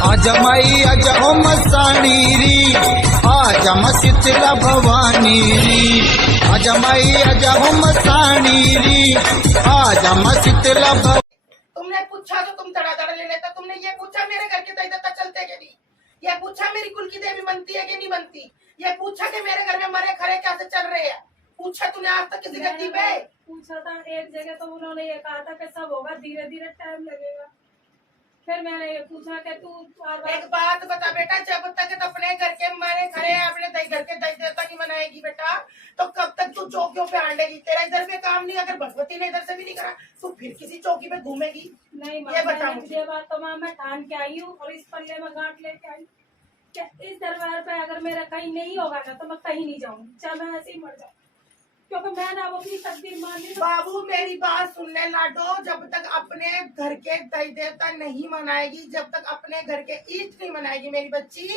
आजमाई अज ओम साणीरी आजम शीतला भवानी री आजमाई अज ओम साणीरी आजम शीतला भवानी। तुमने पूछा तो तुम धड़ाधड़ ले लेता। तुमने ये पूछा मेरे घर के दैवता चलते के नहीं, ये पूछा मेरी कुल की देवी बनती है कि नहीं बनती, ये पूछा कि मेरे घर में मरे खरे कैसे चल रहे हैं, पूछा तूने आज तक किसी गति पे? पूछा था एक जगह तो उन्होंने ये कहा था कि सब होगा, धीरे धीरे टाइम लगेगा। फिर मैंने ये पूछा कि तू एक बात बता बेटा, जब तक अपने घर के मरे खरे अपने घर के देवता नहीं मनाएगी बेटा, तो कब तक तू चौकियों पे आंडेगी? तेरा इधर पे काम नहीं, अगर भगवती ने इधर से भी नहीं करा तो फिर किसी चौकी पे घूमेगी? नहीं ये बता मुझे। ये बात तो मैं ठान के आई हूँ और इस पल्ले में गांठ लेके आई। इस दरबार पे अगर मेरा कहीं नहीं होगा ना तो मैं कहीं नहीं जाऊंगी, चाहे मैं ऐसे ही मर जाऊँ, क्योंकि मैंने अब अपनी तकदीर मान ली। बाबू मेरी बात सुन ले लाडो, जब तक अपने घर के देवी देवता नहीं मनाएगी, जब तक अपने घर के इष्ट नहीं मनाएगी मेरी बच्ची,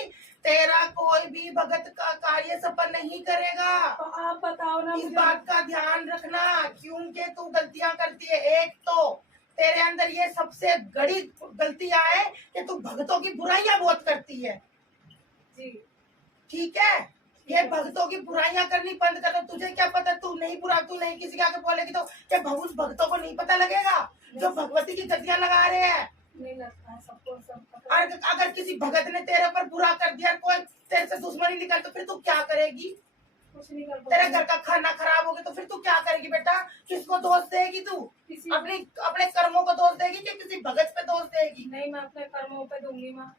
तेरा कोई भी भगत का कार्य सफल नहीं करेगा। तो आप बताओ ना, इस बात का ध्यान रखना, क्योंकि तू गलतियां करती है। एक तो तेरे अंदर ये सबसे बड़ी गलतियां है कि तू भगतों की बुराइयां बहुत करती है। जी ठीक है, ये भक्तों की बुराइयां करनी बंद कर दो। तुझे क्या पता, तू नहीं किसी के आगे बोलेगी तो क्या भक्तों को नहीं पता लगेगा जो भगवती की गतियां लगा रहे हैं? नहीं लगता है सबको, सब पता। अगर किसी भगत ने तेरे पर बुरा कर दिया, कोई तेरे से दुश्मनी निकल, तो फिर तू क्या करेगी? कुछ नहीं कर तेरे घर का खाना खराब हो गया तो फिर तू क्या करेगी बेटा? किसको दोष देगी तू? अपने कर्मों को दोष देगी कि किसी भगत पे दोष देगी? नहीं, मैं अपने कर्मों पे दूंगी माँ।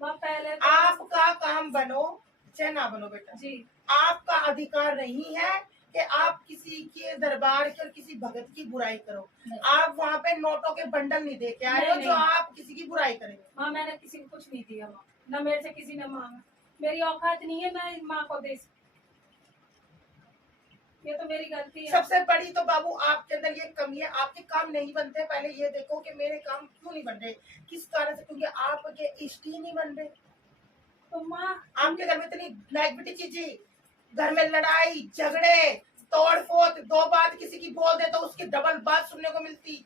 पहले तो आपका काम बनो चाहे ना बनो बेटा जी, आपका अधिकार नहीं है कि आप किसी के दरबार के और किसी भगत की बुराई करो। आप वहाँ पे नोटों के बंडल नहीं दे के आए हो जो आप किसी की बुराई करेंगे। माँ मैंने किसी को कुछ नहीं दिया माँ, न मेरे से किसी ने मांगा, मेरी औकात नहीं है मैं माँ को दे सकती, ये तो मेरी गलती है। सबसे बड़ी तो बाबू आपके अंदर ये कमी है, आपके काम नहीं बनते। पहले ये देखो कि मेरे काम क्यों नहीं बन रहे, किस कारण से? क्योंकि आपके इष्ट ही नहीं बन रहे। तो माँ आपके घर में इतनी नेगेटिव चीजें, घर में लड़ाई झगड़े तोड़ फोड़, दो बात किसी की बोल दे तो उसकी डबल बात सुनने को मिलती।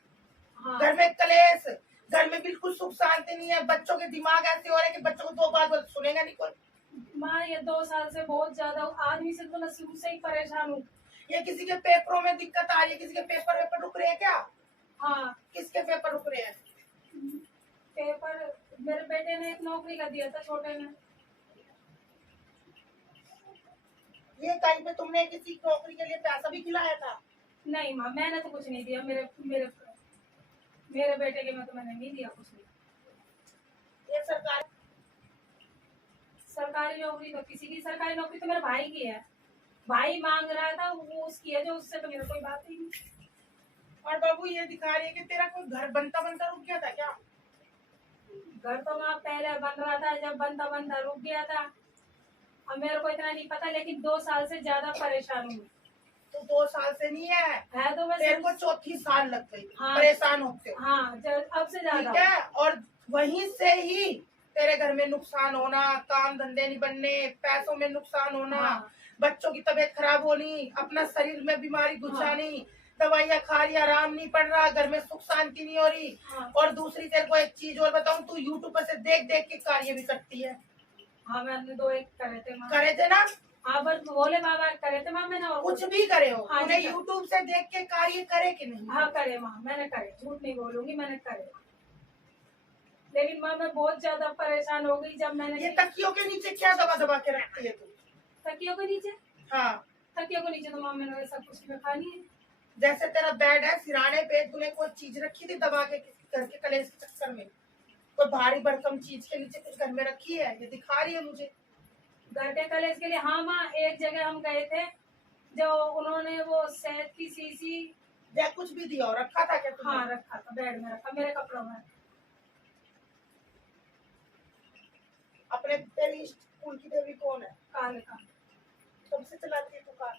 हाँ। घर में कलेश, घर में बिल्कुल सुख शांति नहीं है। बच्चों के दिमाग ऐसे हो रहे हैं कि बच्चों को दो बात सुनेगा नहीं कोई। माँ ये 2 साल से बहुत ज्यादा आदमी से तो मैं शुरू से ही परेशान हूँ। ये किसी के पेपरों में दिक्कत आ रही है, किसी के पेपर रुक रहे हैं क्या? हाँ, किसके पेपर रुक रहे हैं? पेपर मेरे बेटे ने एक नौकरी का दिया था, छोटे ने। ये कहीं पे तुमने किसी नौकरी के लिए पैसा भी खिलाया था? नहीं माँ, मैंने तो कुछ नहीं दिया, मेरे बेटे के में तो मैंने नहीं दिया कुछ नहीं। ये सरकारी नौकरी तो किसी की, सरकारी नौकरी तो मेरे भाई की है, भाई मांग रहा था वो उसकी है, जो उससे तो मेरे कोई बात ही नहीं। और बाबू ये दिखा रही है कि तेरा कोई घर बनता बनता रुक गया था क्या? घर तो वहाँ पहले बन रहा था, जब बनता रुक गया था। अब मेरे को इतना नहीं पता, लेकिन 2 साल से ज्यादा परेशान हूँ। तो 2 साल से नहीं है तो तेरे को 4थी साल लग गई। हाँ, परेशान होते। हाँ, अब से ज्यादा। ठीक है, और वहीं से ही तेरे घर में नुकसान होना, काम धंधे नहीं बनने, पैसों में नुकसान होना, हाँ। बच्चों की तबीयत खराब होनी, अपना शरीर में बीमारी घुस जानी, हाँ। दवाइयाँ खा रही, आराम नहीं पड़ रहा, घर में सुख शांति नहीं हो रही। हाँ। और दूसरी तेरे को एक चीज और बताऊं, तू यूट्यूब पर से देख देख के कार्य भी करती है। हाँ, मैंने 2-1 करे थे ना? हाँ, बस भोले बाबा करे थे माँ, मैंने और कुछ भी करे हो। हाँ, उन्हें यूट्यूब से देख के कार्य करे कि नहीं? हाँ करे माँ, मैंने करे, झूठ नहीं बोलूंगी, मैंने करे। लेकिन माँ मैं बहुत ज्यादा परेशान हो गई जब मैंने। ये तकियों के नीचे क्या दबा दबा के रखती है तू? तकियों के नीचे? हाँ, तकियों के नीचे तो माँ मैंने वैसा कुछ में खा नहीं है। जैसे तेरा बेड है, सिराने पे तूने कोई चीज रखी थी दबा के किसी घर के कलेश के चक्कर में? कोई भारी भरकम चीज के नीचे कुछ घर में रखी है? ये दिखा रही है मुझे। घर के कलेश के लिए हाँ माँ, एक जगह हम गए थे, जो उन्होंने वो शहद की शीशी या कुछ भी दिया और रखा था क्या तुमने? हाँ रखा था, बेड में रखा, मेरे कपड़ों में। अपने तेरी स्कूल की देवी कौन है? काले का। कब से चलाती है तू काल?